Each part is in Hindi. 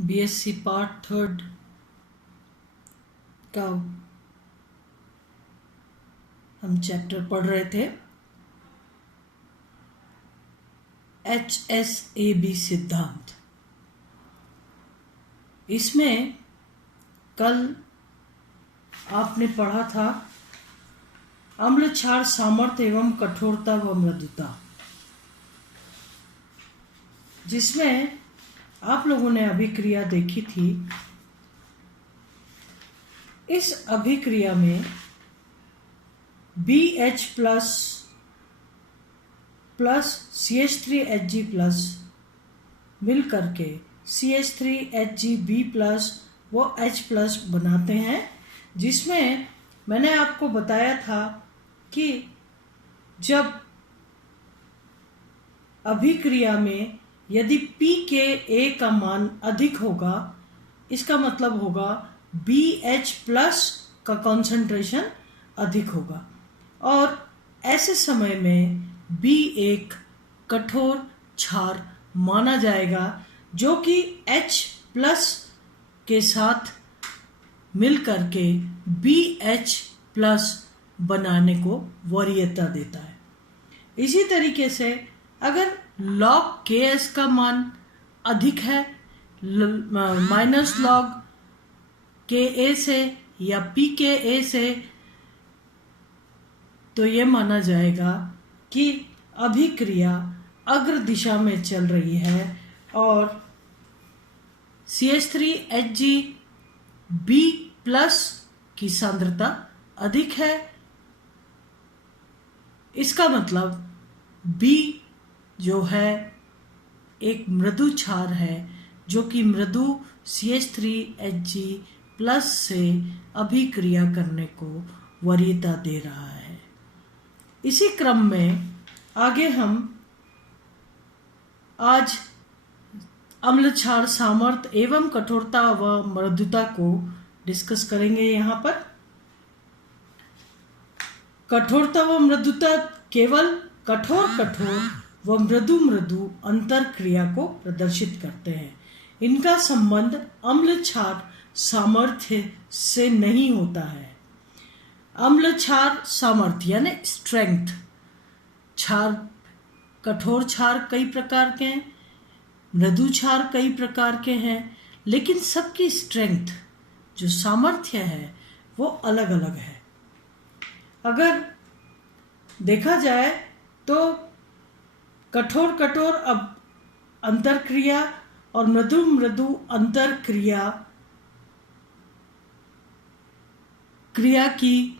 बीएससी पार्ट थर्ड का हम चैप्टर पढ़ रहे थे HSAB सिद्धांत। इसमें कल आपने पढ़ा था अम्ल क्षार सामर्थ्य एवं कठोरता व मृदुता, जिसमें आप लोगों ने अभिक्रिया देखी थी। इस अभिक्रिया में BH प्लस CH3Hg प्लस मिल करके CH3HgB प्लस वो H प्लस बनाते हैं, जिसमें मैंने आपको बताया था कि जब अभिक्रिया में यदि pKa का मान अधिक होगा, इसका मतलब होगा BH प्लस का कॉन्सेंट्रेशन अधिक होगा और ऐसे समय में B एक कठोर क्षार माना जाएगा जो कि H प्लस के साथ मिलकर के BH प्लस बनाने को वरीयता देता है। इसी तरीके से अगर log Ks का मान अधिक है माइनस log Ka से या pKa से, तो ये माना जाएगा कि अभिक्रिया अग्र दिशा में चल रही है और CH3HgB प्लस की सांद्रता अधिक है। इसका मतलब B जो है एक मृदु क्षार है जो कि मृदु CH3Hg प्लस से अभिक्रिया करने को वरीयता दे रहा है। इसी क्रम में आगे हम आज अम्ल क्षार सामर्थ्य एवं कठोरता व मृदुता को डिस्कस करेंगे। यहाँ पर कठोरता व मृदुता केवल कठोर व मृदु अंतर क्रिया को प्रदर्शित करते हैं। इनका संबंध अम्ल क्षार सामर्थ्य से नहीं होता है। अम्ल क्षार सामर्थ्य यानी स्ट्रेंथ, क्षार कठोर क्षार कई प्रकार के हैं, मृदु क्षार कई प्रकार के हैं, लेकिन सबकी स्ट्रेंथ जो सामर्थ्य है वो अलग अलग है। अगर देखा जाए तो कठोर अब अंतरक्रिया और मृदु अंतरक्रिया क्रिया की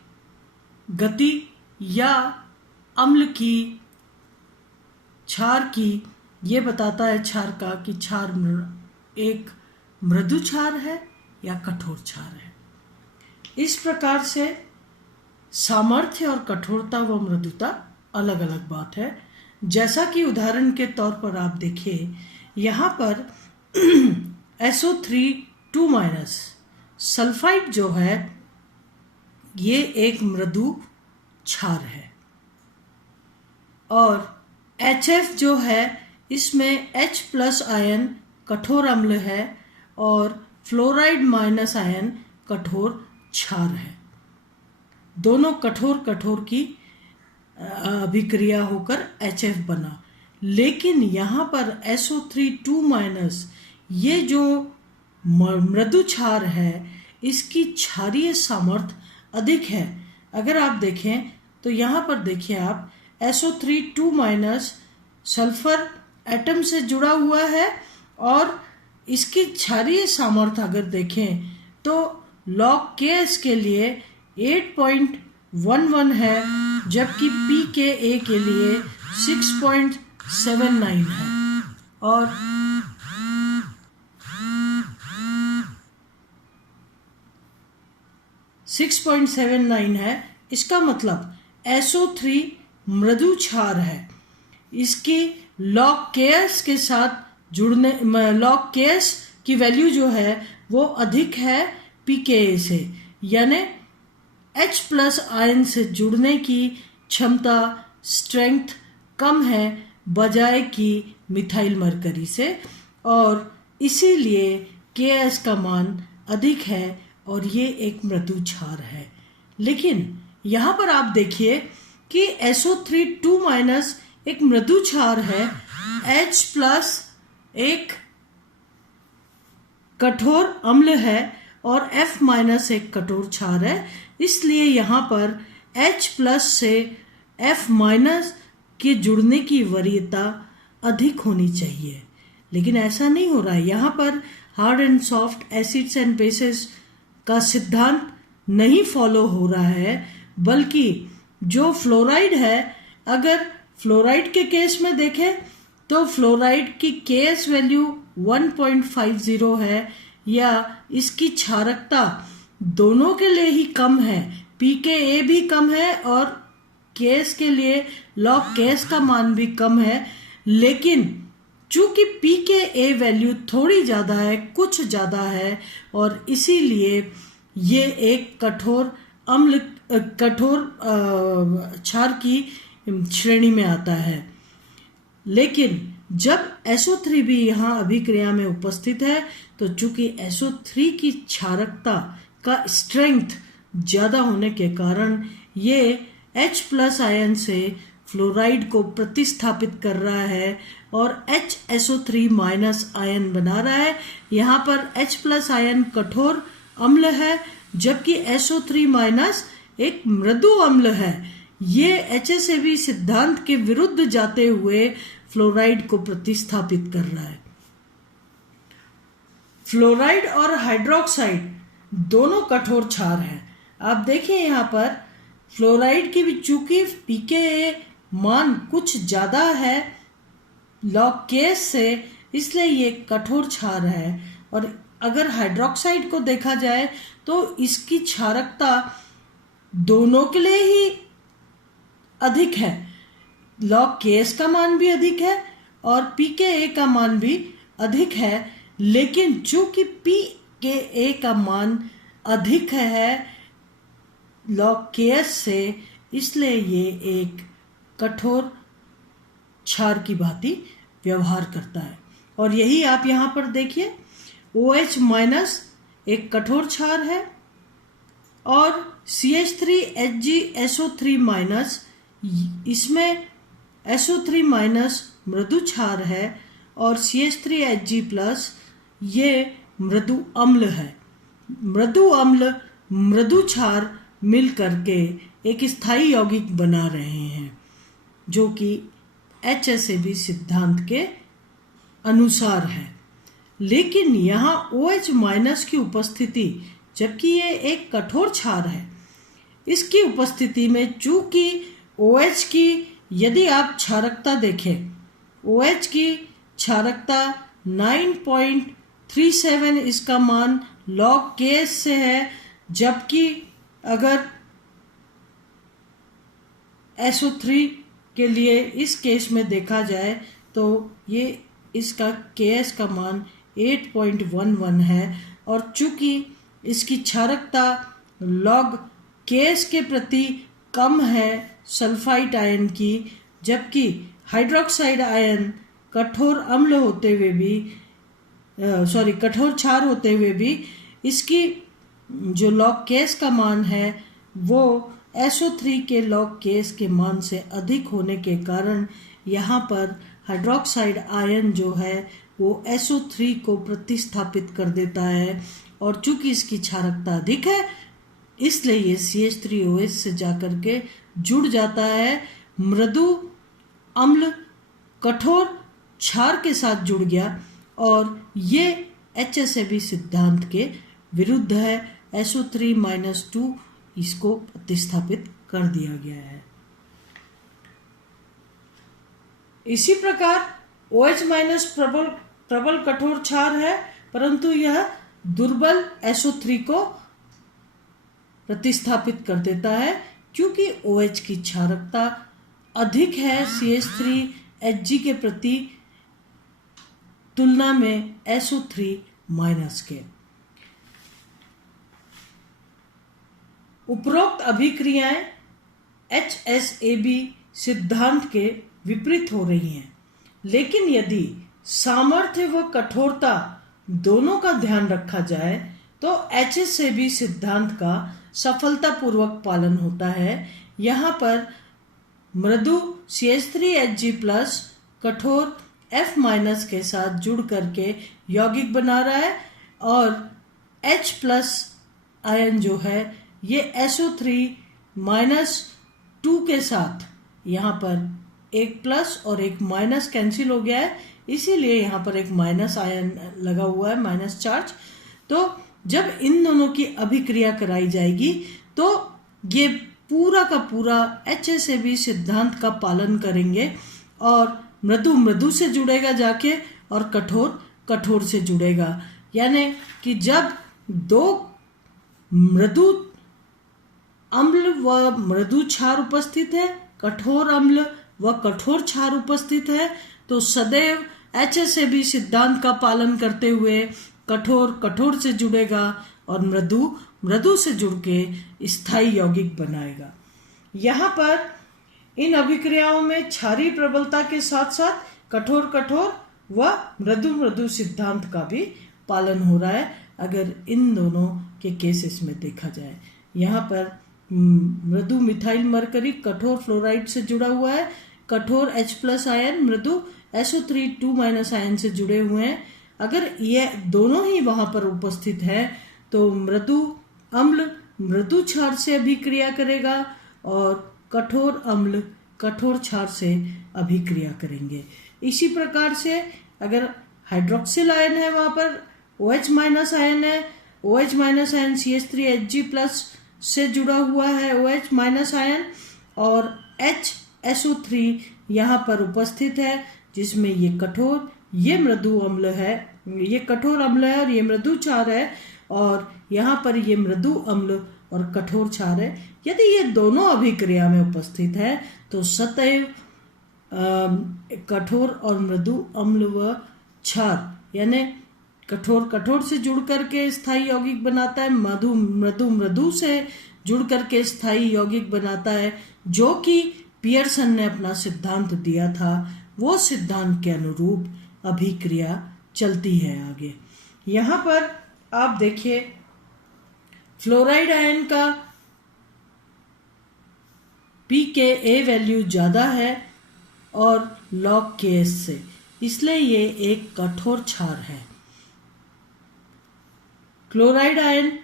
गति या अम्ल की क्षार की ये बताता है क्षार का कि क्षार एक मृदु क्षार है या कठोर क्षार है। इस प्रकार से सामर्थ्य और कठोरता व मृदुता अलग अलग बात है। जैसा कि उदाहरण के तौर पर आप देखिए, यहाँ पर SO3 सल्फाइड जो है ये एक मृदु क्षार है और HF जो है इसमें H प्लस आयन कठोर अम्ल है और फ्लोराइड माइनस आयन कठोर क्षार है। दोनों कठोर की अभिक्रिया होकर HF बना, लेकिन यहाँ पर SO3 ये जो मृदु क्षार है इसकी क्षारीय सामर्थ्य अधिक है। अगर आप देखें तो यहाँ पर देखिए आप SO3 सल्फर एटम से जुड़ा हुआ है और इसकी क्षारीय सामर्थ्य अगर देखें तो log Ks के लिए 8.11 है, जबकि pKa के लिए 6.79 है और इसका मतलब SO3 मृदु क्षार है। इसकी log Ks के साथ जुड़ने log Ks की वैल्यू जो है वो अधिक है pKa से, यानी H प्लस आयन से जुड़ने की क्षमता स्ट्रेंथ कम है बजाय कि मिथाइल मरकरी से, और इसीलिए Ks का मान अधिक है और ये एक मृदु क्षार है। लेकिन यहाँ पर आप देखिए कि SO3 2- एक मृदु क्षार है, H प्लस एक कठोर अम्ल है और F- एक कठोर क्षार है। इसलिए यहाँ पर H प्लस से F- के जुड़ने की वरीयता अधिक होनी चाहिए, लेकिन ऐसा नहीं हो रहा है। यहाँ पर hard and soft acids and bases का सिद्धांत नहीं फॉलो हो रहा है, बल्कि जो फ्लोराइड है, अगर फ्लोराइड के केस में देखें तो फ्लोराइड की Ks वैल्यू 1.50 है, या इसकी क्षारकता दोनों के लिए ही कम है, pKa भी कम है और Ks के लिए log Ks का मान भी कम है। लेकिन चूंकि pKa वैल्यू थोड़ी ज़्यादा है, कुछ ज़्यादा है, और इसीलिए ये एक कठोर क्षार की श्रेणी में आता है। लेकिन जब SO3 भी यहाँ अभिक्रिया में उपस्थित है, तो चूंकि SO3 की क्षारकता का स्ट्रेंथ ज़्यादा होने के कारण ये H+ आयन से फ्लोराइड को प्रतिस्थापित कर रहा है और HSO3- आयन बना रहा है। यहाँ पर H+ आयन कठोर अम्ल है, जबकि SO3- एक मृदु अम्ल है। ये HSAB सिद्धांत के विरुद्ध जाते हुए फ्लोराइड को प्रतिस्थापित कर रहा है। फ्लोराइड और हाइड्रोक्साइड दोनों कठोर क्षार हैं। आप देखिए यहाँ पर फ्लोराइड की भी चूंकि pKa मान कुछ ज़्यादा है log Ks से, इसलिए ये कठोर क्षार है। और अगर हाइड्रोक्साइड को देखा जाए तो इसकी क्षारकता दोनों के लिए ही अधिक है, log Ks का मान भी अधिक है और pKa का मान भी अधिक है। लेकिन चूंकि pKa का मान अधिक है log Ks से, इसलिए ये एक कठोर क्षार की भांति व्यवहार करता है। और यही आप यहाँ पर देखिए, OH- एक कठोर क्षार है और CH3HgSO3- इसमें SO3- मृदु क्षार है और CH3Hg+ ये मृदु अम्ल है। मृदु अम्ल मृदु क्षार मिल करके एक स्थायी यौगिक बना रहे हैं, जो कि HSAB सिद्धांत के अनुसार है। लेकिन यहाँ OH- की उपस्थिति, जबकि ये एक कठोर क्षार है, इसकी उपस्थिति में चूंकि OH की यदि आप क्षारकता देखें, OH की क्षारकता 9.37 इसका मान log Ks से है, जबकि अगर SO3 के लिए इस केस में देखा जाए तो ये इसका Ks का मान 8.11 है। और चूंकि इसकी क्षारकता log Ks के प्रति कम है सल्फाइड आयन की, जबकि हाइड्रोक्साइड आयन कठोर अम्ल होते हुए भी कठोर क्षार होते हुए भी इसकी जो log Ks का मान है वो SO3 के log Ks के मान से अधिक होने के कारण यहाँ पर हाइड्रोक्साइड आयन जो है वो SO3 को प्रतिस्थापित कर देता है, और चूंकि इसकी क्षारकता अधिक है इसलिए ये CH3OH से जाकर के जुड़ जाता है, मृदु अम्ल कठोर क्षार के साथ जुड़ गया, और ये HSAB सिद्धांत के विरुद्ध है। SO3- इसको प्रतिस्थापित कर दिया गया है। इसी प्रकार OH- प्रबल कठोर क्षार है, परंतु यह दुर्बल SO3 को प्रतिस्थापित कर देता है, क्योंकि OH की क्षारकता अधिक है CH3Hg के प्रति तुलना में SO3- के। उपरोक्त अभिक्रियाएं HSAB सिद्धांत के विपरीत हो रही हैं, लेकिन यदि सामर्थ्य व कठोरता दोनों का ध्यान रखा जाए तो HSAB सिद्धांत का सफलतापूर्वक पालन होता है। यहाँ पर मृदु CH3Hg+ कठोर F- के साथ जुड़ करके यौगिक बना रहा है और H+ आयन जो है ये SO3-2 के साथ यहाँ पर एक प्लस और एक माइनस कैंसिल हो गया है, इसीलिए यहाँ पर एक माइनस आयन लगा हुआ है, माइनस चार्ज। तो जब इन दोनों की अभिक्रिया कराई जाएगी तो ये पूरा का पूरा HSAB सिद्धांत का पालन करेंगे और मृदु मृदु से जुड़ेगा जाके और कठोर कठोर से जुड़ेगा। यानी कि जब दो मृदु अम्ल व मृदु क्षार उपस्थित है, कठोर अम्ल व कठोर क्षार उपस्थित है, तो सदैव HSAB सिद्धांत का पालन करते हुए कठोर कठोर से जुड़ेगा और मृदु मृदु से जुड़ के स्थायी यौगिक बनाएगा। यहाँ पर इन अभिक्रियाओं में क्षारीय प्रबलता के साथ साथ कठोर कठोर व मृदु मृदु सिद्धांत का भी पालन हो रहा है अगर इन दोनों के केसेस में देखा जाए। यहाँ पर मृदु मिथाइल मरकरी कठोर फ्लोराइड से जुड़ा हुआ है, कठोर H+ आयन मृदु SO3 2- आयन से जुड़े हुए हैं। अगर ये दोनों ही वहां पर उपस्थित है तो मृदु अम्ल मृदु क्षार से अभिक्रिया करेगा और कठोर अम्ल कठोर क्षार से अभिक्रिया करेंगे। इसी प्रकार से अगर हाइड्रोक्सिल आयन है वहां पर OH- आयन है, OH- आयन CH3Hg+ से जुड़ा हुआ है OH- आयन और HSO3 यहाँ पर उपस्थित है जिसमें ये कठोर ये मृदु अम्ल है, ये कठोर अम्ल है और ये मृदु क्षार है और यहाँ पर ये मृदु अम्ल और कठोर क्षार है। यदि ये दोनों अभिक्रिया में उपस्थित है तो सदैव कठोर और मृदु अम्ल व क्षार यानी कठोर कठोर से जुड़ करके स्थायी यौगिक बनाता है, मृदु मृदु मृदु से जुड़ करके स्थायी यौगिक बनाता है, जो कि पियर्सन ने अपना सिद्धांत दिया था। वो सिद्धांत के अनुरूप अभिक्रिया चलती है आगे। यहाँ पर आप देखिए फ्लोराइड आयन का pKa वैल्यू ज़्यादा है और log Ks से, इसलिए ये एक कठोर क्षार है। क्लोराइड आयन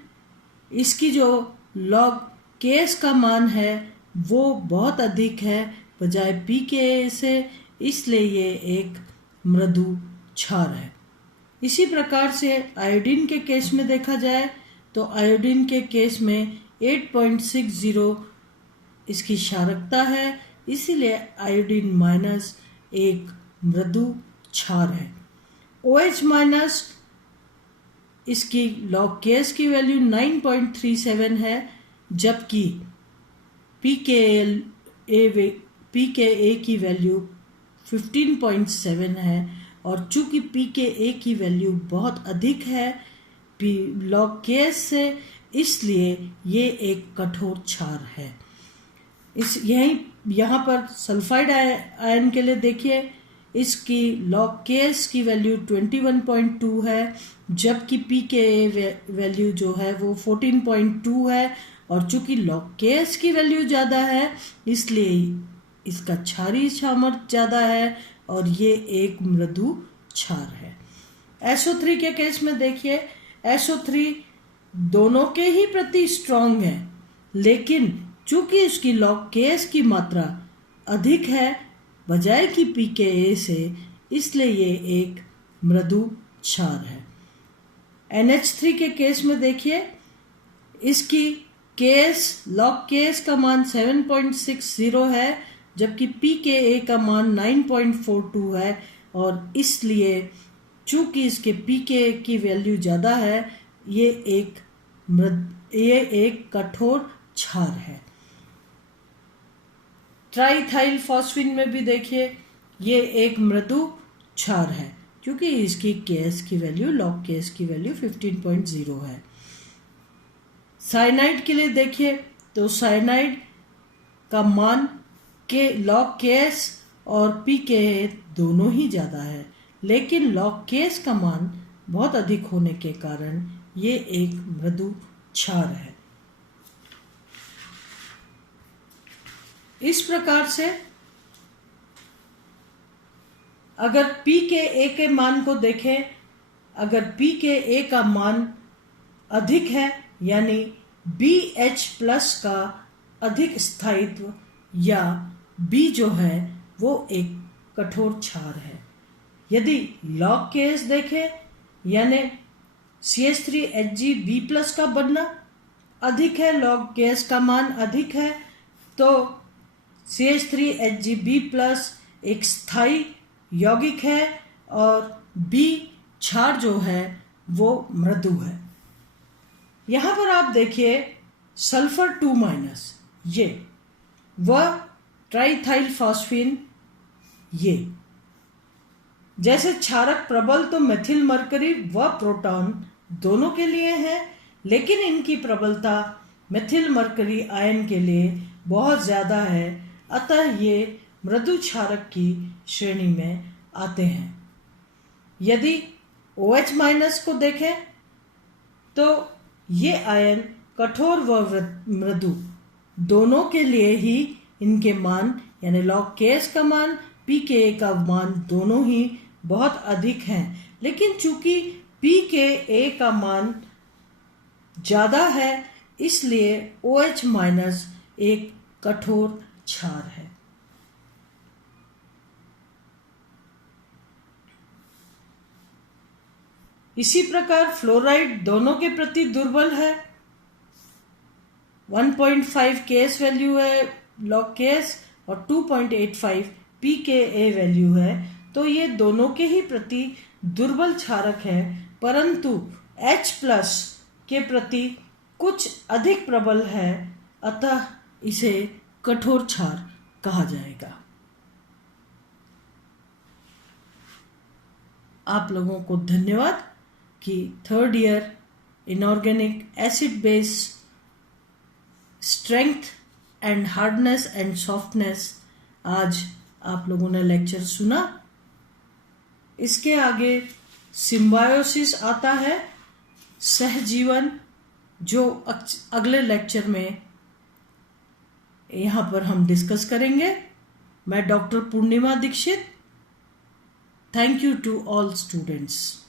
इसकी जो log Ks का मान है वो बहुत अधिक है बजाय pKa से, इसलिए ये एक मृदु क्षार है। इसी प्रकार से आयोडीन के केस में देखा जाए तो आयोडीन के केस में 8.60 इसकी क्षारकता है, इसीलिए आयोडीन माइनस एक मृदु क्षार है। OH- इसकी log Ks की वैल्यू 9.37 है, जबकि pKa की वैल्यू 15.7 है और चूंकि pKa की वैल्यू बहुत अधिक है log Ks से, इसलिए ये एक कठोर क्षार है। यहाँ पर सल्फाइड आयन के लिए देखिए, इसकी log Ks की वैल्यू 21.2 है, जबकि pKa वैल्यू जो है वो 14.2 है और चूंकि log Ks की वैल्यू ज़्यादा है इसलिए इसका क्षारीय सामर्थ्य ज़्यादा है और ये एक मृदु क्षार है। SO3 के केस में देखिए, SO3 दोनों के ही प्रति स्ट्रॉन्ग है, लेकिन चूंकि इसकी log Ks की मात्रा अधिक है बजाय कि pKa से, इसलिए ये एक मृदु क्षार है। NH3 के केस में देखिए, इसकी log Ks का मान 7.60 है, जबकि pKa का मान 9.42 है और इसलिए चूंकि इसके pKa की वैल्यू ज़्यादा है, ये एक कठोर क्षार है। ट्राइथाइल फॉस्फीन में भी देखिए, ये एक मृदु क्षार है क्योंकि इसकी Ks की वैल्यू log Ks की वैल्यू 15.0 है। साइनाइड के लिए देखिए तो साइनाइड का मान के log Ks और pKa दोनों ही ज़्यादा है, लेकिन log Ks का मान बहुत अधिक होने के कारण ये एक मृदु क्षार है। इस प्रकार से अगर pKa के मान को देखें, अगर pKa का मान अधिक है यानी BH प्लस का अधिक स्थायित्व या B जो है वो एक कठोर क्षार है। यदि log Ks देखें यानी CH3HgB प्लस का बनना अधिक है, log Ks का मान अधिक है, तो CH3HgB प्लस एक स्थायी यौगिक है और B क्षार जो है वो मृदु है। यहाँ पर आप देखिए सल्फर 2- ये वह ट्राइथाइल फॉस्फीन, ये जैसे क्षारक प्रबल तो मेथिल मरकरी व प्रोटॉन दोनों के लिए है, लेकिन इनकी प्रबलता मेथिल मरकरी आयन के लिए बहुत ज़्यादा है, अतः ये मृदु क्षारक की श्रेणी में आते हैं। यदि OH- को देखें तो ये आयन कठोर व मृदु दोनों के लिए ही इनके मान यानी log Ks का मान, pKa का मान दोनों ही बहुत अधिक हैं, लेकिन चूंकि pKa का मान ज़्यादा है इसलिए OH- एक कठोर क्षार है। इसी प्रकार फ्लोराइड दोनों के प्रति दुर्बल है, 1.5 Ks वैल्यू है log Ks और 2.85 pKa वैल्यू है, तो ये दोनों के ही प्रति दुर्बल क्षारक है, परंतु H+ के प्रति कुछ अधिक प्रबल है, अतः इसे कठोर क्षार कहा जाएगा। आप लोगों को धन्यवाद कि 3rd year inorganic acid base strength and hardness and softness आज आप लोगों ने लेक्चर सुना। इसके आगे सिम्बायोसिस आता है, सहजीवन, जो अगले लेक्चर में यहाँ पर हम डिस्कस करेंगे। मैं doctor Purnima Dikshit. Thank you to all students.